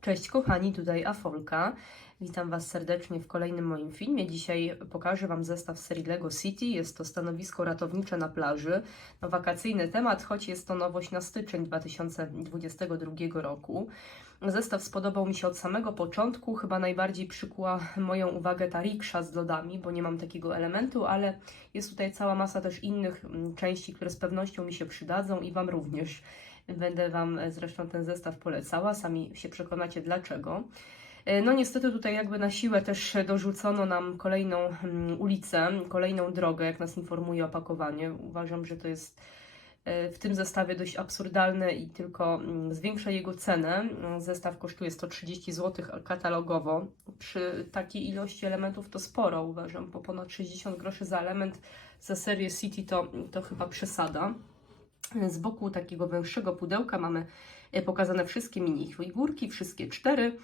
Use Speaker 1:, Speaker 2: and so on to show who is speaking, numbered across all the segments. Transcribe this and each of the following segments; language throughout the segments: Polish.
Speaker 1: Cześć kochani, tutaj Afolka. Witam Was serdecznie w kolejnym moim filmie. Dzisiaj pokażę Wam zestaw serii Lego City. Jest to stanowisko ratownicze na plaży. No, wakacyjny temat, choć jest to nowość na styczeń 2022 roku. Zestaw spodobał mi się od samego początku. Chyba najbardziej przykuła moją uwagę ta riksza z lodami, bo nie mam takiego elementu, ale jest tutaj cała masa też innych mm, części, które z pewnością mi się przydadzą i Wam również. Będę Wam e, zresztą ten zestaw polecała, sami się przekonacie dlaczego. E, No niestety tutaj jakby na siłę też dorzucono nam kolejną mm, ulicę, kolejną drogę, jak nas informuje opakowanie. Uważam, że to jest e, w tym zestawie dość absurdalne i tylko mm, zwiększa jego cenę. Zestaw kosztuje 130 zł katalogowo. Przy takiej ilości elementów to sporo, uważam, bo ponad 60 groszy za element za serię City to, to chyba przesada. Z boku takiego węższego pudełka mamy e, pokazane wszystkie minifigurki, wszystkie cztery,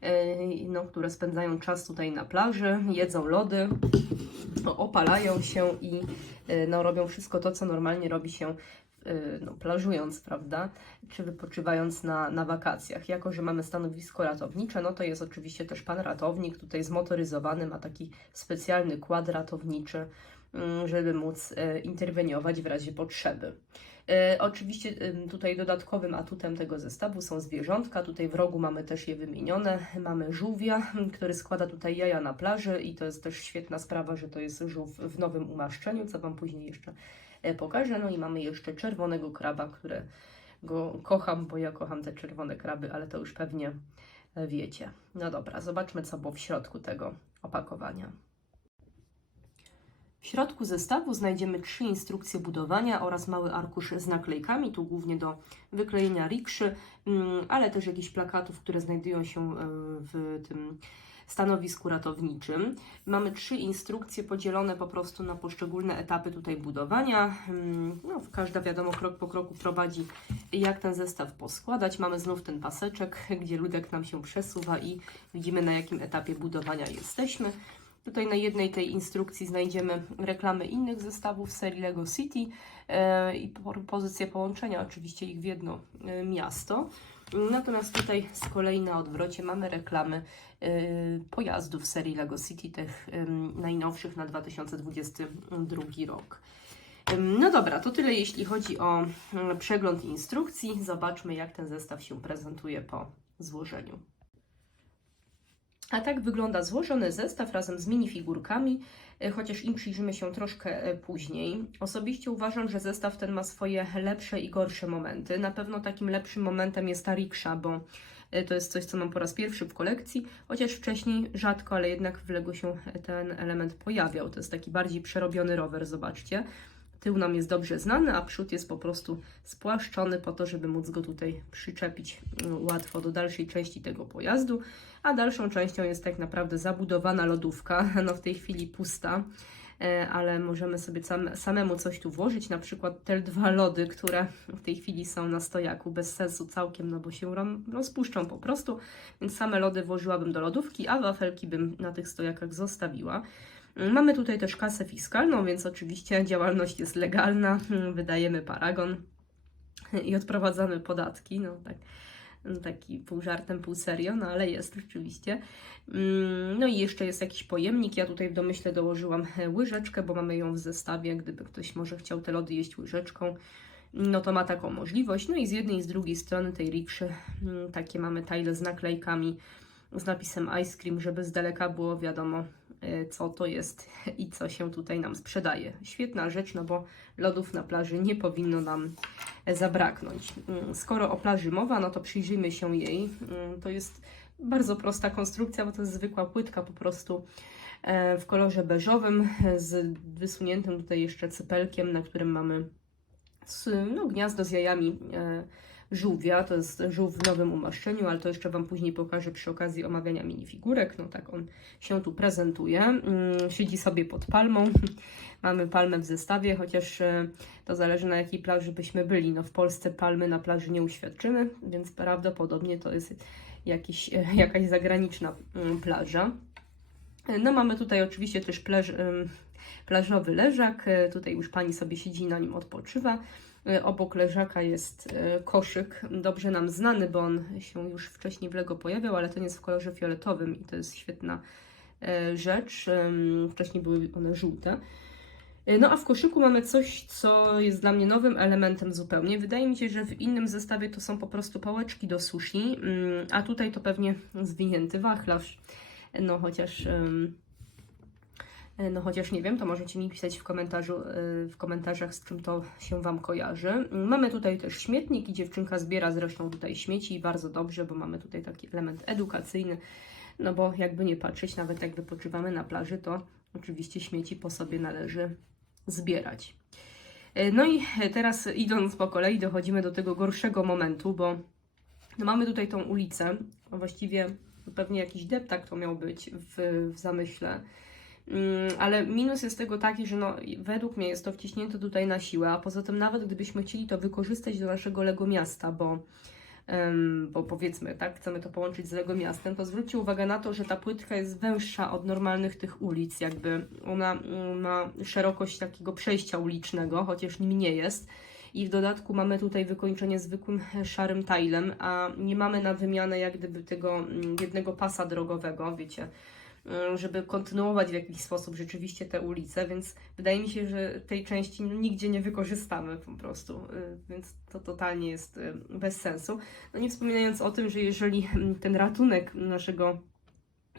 Speaker 1: e, no, które spędzają czas tutaj na plaży, jedzą lody, no, opalają się i e, no, robią wszystko to, co normalnie robi się no, plażując, prawda, czy wypoczywając na, na wakacjach. Jako, że mamy stanowisko ratownicze, no to jest oczywiście też pan ratownik, tutaj zmotoryzowany, ma taki specjalny kład ratowniczy, mm, żeby móc interweniować w razie potrzeby. E, Oczywiście tutaj dodatkowym atutem tego zestawu są zwierzątka. Tutaj w rogu mamy też je wymienione. Mamy żółwia, który składa tutaj jaja na plaży i to jest też świetna sprawa, że to jest żółw w nowym umaszczeniu, co Wam później jeszcze e, pokażę. No i mamy jeszcze czerwonego kraba, którego kocham, bo ja kocham te czerwone kraby, ale to już pewnie e, wiecie. No dobra, zobaczmy co było w środku tego opakowania. W środku zestawu znajdziemy trzy instrukcje budowania oraz mały arkusz z naklejkami, tu głównie do wyklejenia rikszy, mm, ale też jakichś plakatów, które znajdują się e, w tym stanowisku ratowniczym. Mamy trzy instrukcje podzielone po prostu na poszczególne etapy tutaj budowania. Mm, No, każda wiadomo krok po kroku prowadzi jak ten zestaw poskładać. Mamy znów ten paseczek, gdzie ludek nam się przesuwa i widzimy na jakim etapie budowania jesteśmy. Tutaj na jednej tej instrukcji znajdziemy reklamy innych zestawów serii Lego City e, i po- pozycję połączenia oczywiście ich w jedno e, miasto. Natomiast tutaj z kolei na odwrocie mamy reklamy e, pojazdów serii Lego City, tych najnowszych na 2022 rok. No dobra, to tyle jeśli chodzi o przegląd instrukcji. Zobaczmy jak ten zestaw się prezentuje po złożeniu. A tak wygląda złożony zestaw razem z minifigurkami, e, chociaż im przyjrzymy się troszkę e, później. Osobiście uważam, że zestaw ten ma swoje lepsze i gorsze momenty. Na pewno takim lepszym momentem jest ta riksza, bo e, to jest coś, co mam po raz pierwszy w kolekcji, chociaż wcześniej rzadko, ale jednak w Lego się ten element pojawiał. To jest taki bardziej przerobiony rower, zobaczcie. Tył nam jest dobrze znany, a przód jest po prostu spłaszczony po to, żeby móc go tutaj przyczepić mm, łatwo do dalszej części tego pojazdu. A dalszą częścią jest tak naprawdę zabudowana lodówka, no w tej chwili pusta, e, ale możemy sobie sam, samemu coś tu włożyć, na przykład te dwa lody, które w tej chwili są na stojaku, bez sensu całkiem, no bo się rozpuszczą po prostu, więc same lody włożyłabym do lodówki, a wafelki bym na tych stojakach zostawiła. Mamy tutaj też kasę fiskalną, więc oczywiście działalność jest legalna, wydajemy paragon i odprowadzamy podatki, no tak, taki pół żartem, pół serio, no ale jest rzeczywiście. Mm, No i jeszcze jest jakiś pojemnik, ja tutaj w domyśle dołożyłam e, łyżeczkę, bo mamy ją w zestawie, gdyby ktoś może chciał te lody jeść łyżeczką, no to ma taką możliwość. No i z jednej i z drugiej strony tej rikszy mm, takie mamy tile z naklejkami, z napisem ice cream, żeby z daleka było wiadomo, co to jest i co się tutaj nam sprzedaje. Świetna rzecz, no bo lodów na plaży nie powinno nam e, zabraknąć. Mm, Skoro o plaży mowa, no to przyjrzyjmy się jej. Mm, To jest bardzo prosta konstrukcja, bo to jest zwykła płytka po prostu e, w kolorze beżowym z wysuniętym tutaj jeszcze cypelkiem, na którym mamy no, gniazdo z jajami e, żółwia. To jest żółw w nowym umaszczeniu, ale to jeszcze Wam później pokażę przy okazji omawiania minifigurek. No tak on się tu prezentuje. Mm, Siedzi sobie pod palmą. Mamy palmę w zestawie, chociaż e, to zależy na jakiej plaży byśmy byli. No w Polsce palmy na plaży nie uświadczymy, więc prawdopodobnie to jest jakiś, e, jakaś zagraniczna mm, plaża. E, No mamy tutaj oczywiście też plaż, plażowy leżak. Tutaj już pani sobie siedzi na nim odpoczywa. E, Obok leżaka jest e, koszyk, dobrze nam znany, bo on się już wcześniej w Lego pojawiał, ale ten jest w kolorze fioletowym i to jest świetna e, rzecz. Wcześniej były one żółte. No a w koszyku mamy coś, co jest dla mnie nowym elementem zupełnie. Wydaje mi się, że w innym zestawie to są po prostu pałeczki do sushi, a tutaj to pewnie zwinięty wachlarz. No chociaż... No chociaż nie wiem, to możecie mi pisać w, komentarzu, e, w komentarzach, z czym to się Wam kojarzy. Mamy tutaj też śmietnik i dziewczynka zbiera zresztą tutaj śmieci i bardzo dobrze, bo mamy tutaj taki element edukacyjny. No bo jakby nie patrzeć, nawet jak wypoczywamy na plaży, to oczywiście śmieci po sobie należy zbierać. E, No i teraz idąc po kolei dochodzimy do tego gorszego momentu, bo no mamy tutaj tą ulicę, właściwie pewnie jakiś deptak to miał być w, w zamyśle. Mm, Ale minus jest tego taki, że no, według mnie jest to wciśnięte tutaj na siłę, a poza tym nawet gdybyśmy chcieli to wykorzystać do naszego Lego Miasta, bo, em, bo powiedzmy, tak, chcemy to połączyć z Lego Miastem, to zwróćcie uwagę na to, że ta płytka jest węższa od normalnych tych ulic, jakby ona mm, ma szerokość takiego przejścia ulicznego, chociaż nim nie jest. I w dodatku mamy tutaj wykończenie zwykłym szarym tilem, a nie mamy na wymianę jak gdyby tego mm, jednego pasa drogowego, wiecie, żeby kontynuować w jakiś sposób rzeczywiście te ulice, więc wydaje mi się, że tej części no, nigdzie nie wykorzystamy po prostu, y, więc to totalnie jest y, bez sensu. No nie wspominając o tym, że jeżeli mm, ten ratunek naszego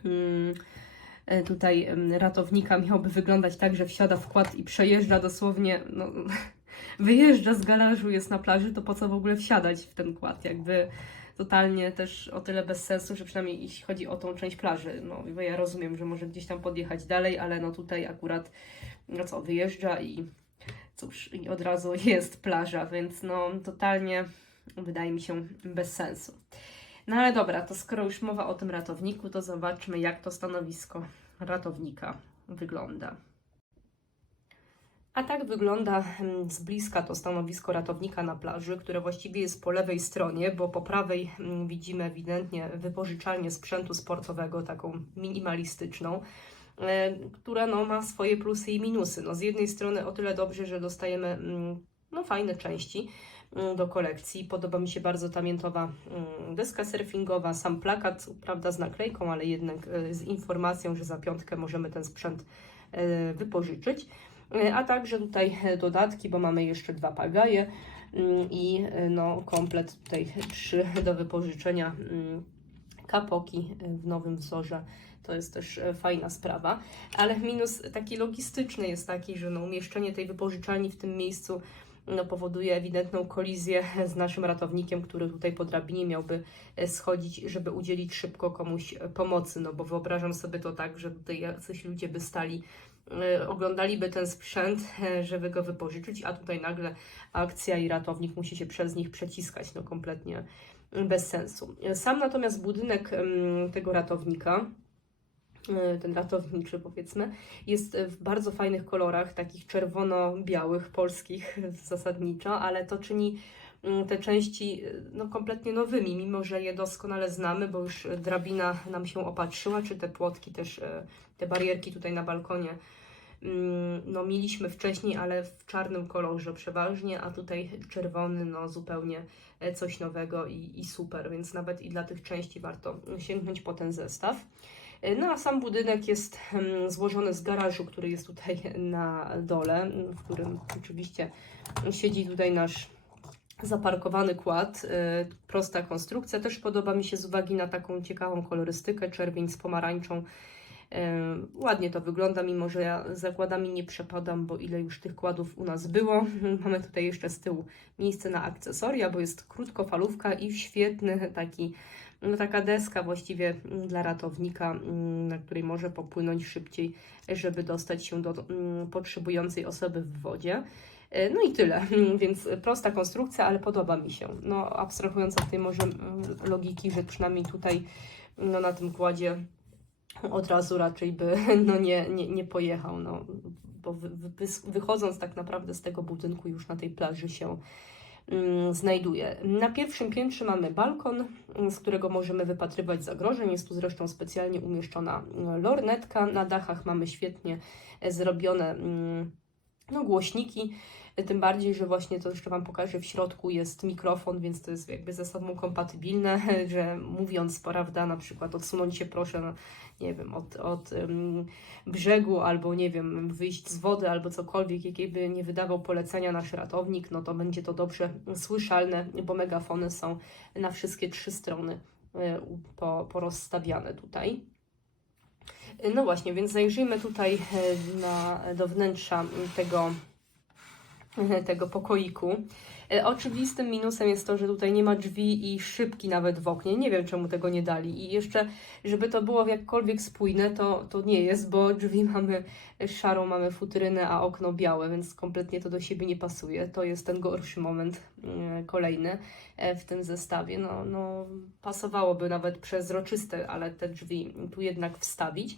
Speaker 1: mm, tutaj em, ratownika miałby wyglądać tak, że wsiada w kład i przejeżdża dosłownie, no, wyjeżdża z garażu, jest na plaży, to po co w ogóle wsiadać w ten kład? Jakby totalnie też o tyle bez sensu, że przynajmniej jeśli chodzi o tą część plaży, no bo ja rozumiem, że może gdzieś tam podjechać dalej, ale no tutaj akurat, no co, wyjeżdża i cóż, i od razu jest plaża, więc no totalnie wydaje mi się bez sensu. No ale dobra, to skoro już mowa o tym ratowniku, to zobaczmy jak to stanowisko ratownika wygląda. A tak wygląda z bliska to stanowisko ratownika na plaży, które właściwie jest po lewej stronie, bo po prawej widzimy ewidentnie wypożyczalnię sprzętu sportowego, taką minimalistyczną, e, która no, ma swoje plusy i minusy. No, z jednej strony o tyle dobrze, że dostajemy no, fajne części mm, do kolekcji. Podoba mi się bardzo ta miętowa mm, deska surfingowa, sam plakat, prawda, z naklejką, ale jednak e, z informacją, że za piątkę możemy ten sprzęt e, wypożyczyć. E, A także tutaj e, dodatki, bo mamy jeszcze dwa pagaje mm, i e, no, komplet tutaj trzy do wypożyczenia mm, kapoki w nowym wzorze. To jest też fajna sprawa, ale minus taki logistyczny jest taki, że no, umieszczenie tej wypożyczalni w tym miejscu no, powoduje ewidentną kolizję z naszym ratownikiem, który tutaj po drabinie miałby schodzić, żeby udzielić szybko komuś pomocy. No bo wyobrażam sobie to tak, że tutaj jacyś ludzie by stali, oglądaliby ten sprzęt, e, żeby go wypożyczyć, a tutaj nagle akcja i ratownik musi się przez nich przeciskać. No kompletnie bez sensu. Sam natomiast budynek tego ratownika, e, ten ratowniczy powiedzmy, jest w bardzo fajnych kolorach, takich czerwono-białych, polskich zasadniczo, ale to czyni te części e, no, kompletnie nowymi, mimo że je doskonale znamy, bo już drabina nam się opatrzyła, czy te płotki też, e, te barierki tutaj na balkonie no, mieliśmy wcześniej, ale w czarnym kolorze przeważnie, a tutaj czerwony, no zupełnie e, coś nowego i, i super, więc nawet i dla tych części warto sięgnąć po ten zestaw. E, No a sam budynek jest em, złożony z garażu, który jest tutaj na dole, w którym oczywiście siedzi tutaj nasz zaparkowany kład. E, Prosta konstrukcja. Też podoba mi się z uwagi na taką ciekawą kolorystykę, czerwień z pomarańczą. Ładnie to wygląda, mimo że ja zakładami nie przepadam, bo ile już tych kładów u nas było. Mamy tutaj jeszcze z tyłu miejsce na akcesoria, bo jest krótkofalówka i świetny taki, no taka deska właściwie mm, dla ratownika, mm, na której może popłynąć szybciej, żeby dostać się do mm, potrzebującej osoby w wodzie. E, No i tyle, więc prosta konstrukcja, ale podoba mi się. No, abstrahując od tej może logiki, że przynajmniej tutaj no, na tym kładzie od razu raczej by no, nie, nie, nie pojechał, no, bo wy, wy, wychodząc tak naprawdę z tego budynku już na tej plaży się mm, znajduje. Na pierwszym piętrze mamy balkon, z którego możemy wypatrywać zagrożeń. Jest tu zresztą specjalnie umieszczona mm, lornetka. Na dachach mamy świetnie e, zrobione mm, no, głośniki. Tym bardziej, że właśnie to jeszcze Wam pokażę, w środku jest mikrofon, więc to jest jakby ze sobą kompatybilne, że mówiąc, prawda, na przykład odsunąć się proszę, no, nie wiem, od, od um, brzegu, albo nie wiem, wyjść z wody, albo cokolwiek, jakieby nie wydawał polecenia nasz ratownik, no to będzie to dobrze słyszalne, bo megafony są na wszystkie trzy strony po, porozstawiane tutaj. No właśnie, więc zajrzyjmy tutaj e, na, do wnętrza tego, tego pokoiku. E, Oczywistym minusem jest to, że tutaj nie ma drzwi i szybki nawet w oknie. Nie wiem, czemu tego nie dali. I jeszcze, żeby to było jakkolwiek spójne, to, to nie jest, bo drzwi mamy szarą, mamy futrynę, a okno białe, więc kompletnie to do siebie nie pasuje. To jest ten gorszy moment mm, kolejny e, w tym zestawie. No, no, pasowałoby nawet przezroczyste, ale te drzwi tu jednak wstawić.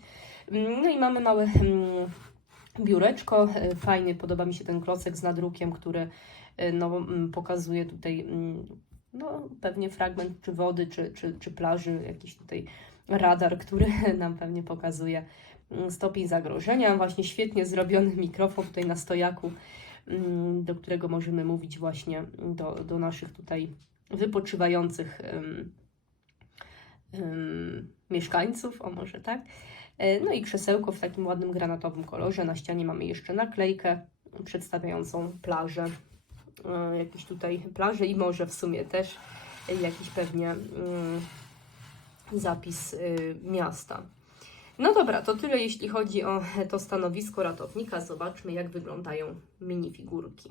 Speaker 1: Mm, No i mamy małe mm, biureczko. E, Fajny, podoba mi się ten klocek z nadrukiem, który e, no, mm, pokazuje tutaj mm, no, pewnie fragment czy wody, czy, czy, czy plaży, jakiś tutaj radar, który nam pewnie pokazuje mm, stopień zagrożenia. Właśnie świetnie zrobiony mikrofon tutaj na stojaku, do którego możemy mówić właśnie do, do naszych tutaj wypoczywających em, em, mieszkańców, o może tak. E, No i krzesełko w takim ładnym granatowym kolorze. Na ścianie mamy jeszcze naklejkę przedstawiającą plażę. E, Jakieś tutaj plaże i morze w sumie też. Jakiś pewnie mm, zapis y, miasta. No dobra, to tyle jeśli chodzi o to stanowisko ratownika. Zobaczmy, jak wyglądają minifigurki.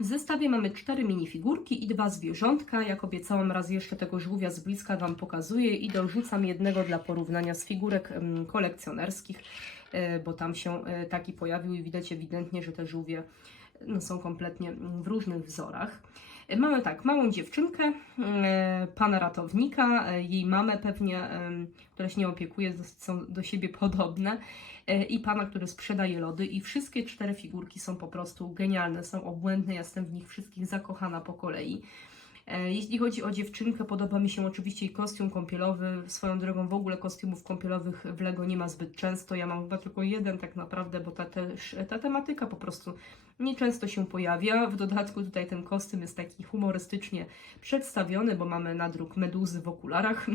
Speaker 1: W zestawie mamy cztery minifigurki i dwa zwierzątka. Jak obiecałam, raz jeszcze tego żółwia z bliska Wam pokazuję i dorzucam jednego dla porównania z figurek kolekcjonerskich, e, bo tam się e, taki pojawił i widać ewidentnie, że te żółwie no, są kompletnie mm, w różnych wzorach. E, Mamy tak, małą dziewczynkę, e, pana ratownika, e, jej mamę pewnie, em, która się nie opiekuje, są do siebie podobne e, i pana, który sprzedaje lody i wszystkie cztery figurki są po prostu genialne, są obłędne, ja jestem w nich wszystkich zakochana po kolei. E, Jeśli chodzi o dziewczynkę, podoba mi się oczywiście jej kostium kąpielowy. Swoją drogą w ogóle kostiumów kąpielowych w Lego nie ma zbyt często. Ja mam chyba tylko jeden tak naprawdę, bo ta, też, ta tematyka po prostu nieczęsto się pojawia. W dodatku tutaj ten kostium jest taki humorystycznie przedstawiony, bo mamy nadruk meduzy w okularach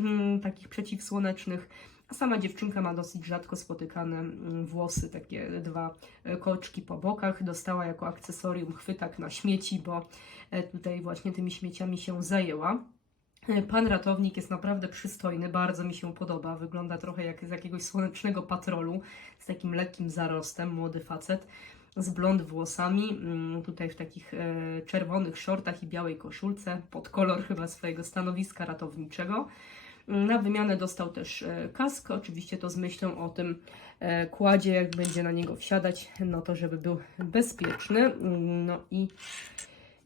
Speaker 1: takich przeciwsłonecznych. Sama dziewczynka ma dosyć rzadko spotykane mm, włosy, takie dwa e, kolczki po bokach. Dostała jako akcesorium chwytak na śmieci, bo e, tutaj właśnie tymi śmieciami się zajęła. E, Pan ratownik jest naprawdę przystojny, bardzo mi się podoba. Wygląda trochę jak z jakiegoś słonecznego patrolu, z takim lekkim zarostem, młody facet z blond włosami, mm, tutaj w takich czerwonych shortach i białej koszulce, pod kolor chyba swojego stanowiska ratowniczego. Na wymianę dostał też e, kask, oczywiście to z myślą o tym e, kładzie, jak będzie na niego wsiadać, no to żeby był bezpieczny. No i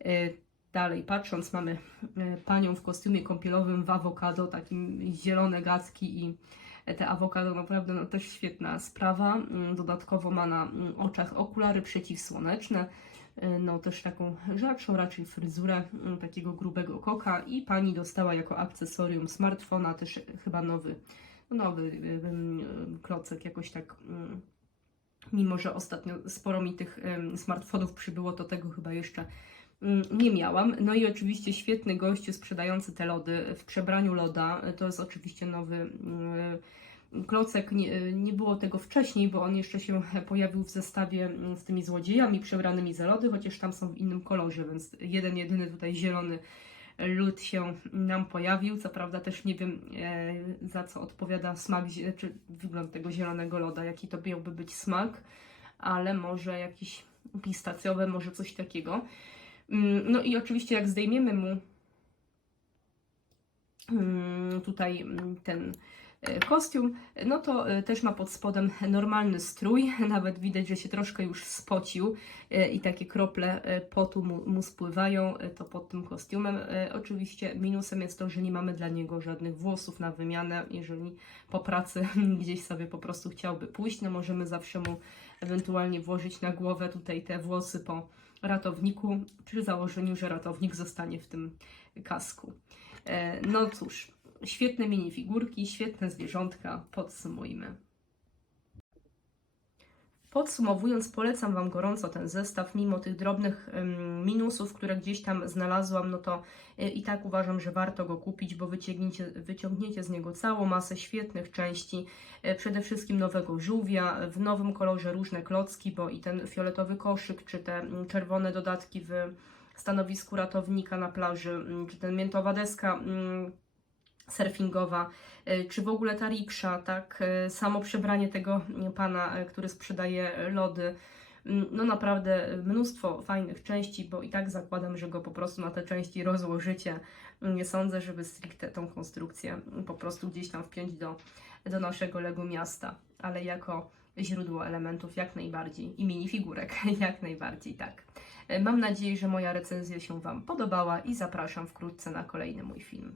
Speaker 1: e, dalej patrząc, mamy panią w kostiumie kąpielowym w awokado, takim zielone gacki i te awokado naprawdę no, też świetna sprawa. Mm, Dodatkowo ma na mm, oczach okulary przeciwsłoneczne, no też taką rzadszą raczej fryzurę mm, takiego grubego koka i pani dostała jako akcesorium smartfona też chyba nowy, nowy y, klocek jakoś tak mm, mimo że ostatnio sporo mi tych smartfonów przybyło, to tego chyba jeszcze mm, nie miałam. No i oczywiście świetny gościu sprzedający te lody w przebraniu loda. To jest oczywiście nowy mm, klocek. Nie, nie było tego wcześniej, bo on jeszcze się pojawił w zestawie mm, z tymi złodziejami przebranymi za lody, chociaż tam są w innym kolorze, więc jeden, jedyny tutaj zielony lód się nam pojawił. Co prawda też nie wiem e, za co odpowiada smak, czy wygląd tego zielonego loda, jaki to miałby być smak, ale może jakiś pistacjowy, może coś takiego. Mm, No i oczywiście jak zdejmiemy mu mm, tutaj ten kostium, no to e, też ma pod spodem normalny strój, nawet widać, że się troszkę już spocił e, i takie krople e, potu mu, mu spływają, e, to pod tym kostiumem. E, Oczywiście minusem jest to, że nie mamy dla niego żadnych włosów na wymianę, jeżeli po pracy gdzieś sobie po prostu chciałby pójść, no możemy zawsze mu ewentualnie włożyć na głowę tutaj te włosy po ratowniku, przy założeniu, że ratownik zostanie w tym kasku. E, No cóż, świetne minifigurki, świetne zwierzątka, podsumujmy. Podsumowując, polecam Wam gorąco ten zestaw, mimo tych drobnych minusów, które gdzieś tam znalazłam, no to y, i tak uważam, że warto go kupić, bo wyciągniecie, wyciągniecie z niego całą masę świetnych części, y, przede wszystkim nowego żółwia, w nowym kolorze różne klocki, bo i ten fioletowy koszyk, czy te czerwone dodatki w stanowisku ratownika na plaży, czy ten miętowa deska surfingowa, y, czy w ogóle ta riksza, tak, y, samo przebranie tego y, pana, który sprzedaje lody, Mm, no naprawdę mnóstwo fajnych części, bo i tak zakładam, że go po prostu na te części rozłożycie. Nie sądzę, żeby stricte tą konstrukcję po prostu gdzieś tam wpiąć do, do naszego Lego miasta, ale jako źródło elementów jak najbardziej i minifigurek jak najbardziej tak. Mam nadzieję, że moja recenzja się Wam podobała i zapraszam wkrótce na kolejny mój film.